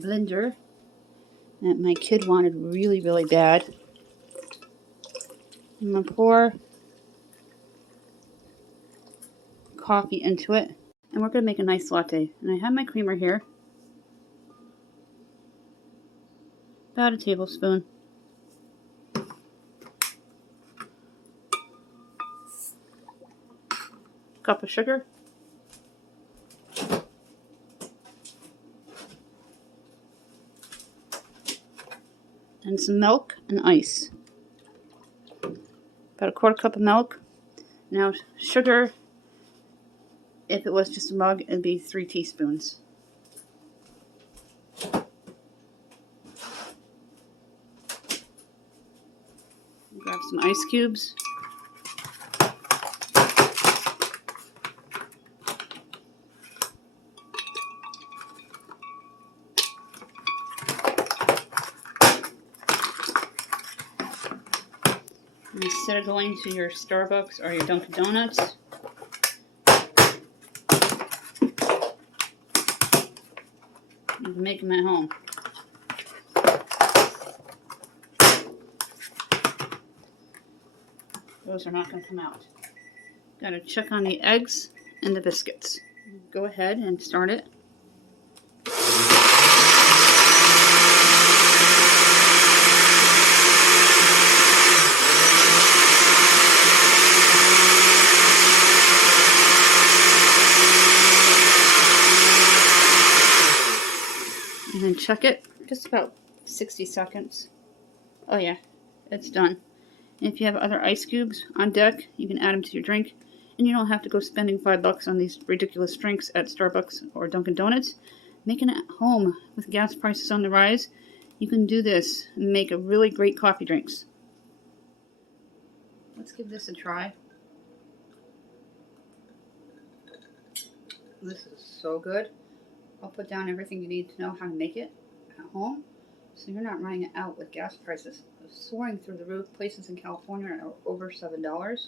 blender that my kid wanted really, really bad. I'm going to pour coffee into it, and we're going to make a nice latte. And I have my creamer here, about a tablespoon. Cup of sugar. And some milk and ice. About a quarter cup of milk. Now sugar, if it was just a mug, it'd be 3 teaspoons. Grab some ice cubes. Instead of going to your Starbucks or your Dunkin' Donuts, you can make them at home. Those are not going to come out. Got to check on the eggs and the biscuits. Go ahead and start it. And then check it, just about 60 seconds. Oh yeah, it's done. And if you have other ice cubes on deck, you can add them to your drink. And you don't have to go spending $5 on these ridiculous drinks at Starbucks or Dunkin' Donuts. Making it at home with gas prices on the rise, you can do this and make a really great coffee drinks. Let's give this a try. This is so good. I'll put down everything you need to know how to make it at home, so you're not running it out with gas prices soaring through the roof. Places in California are over $7.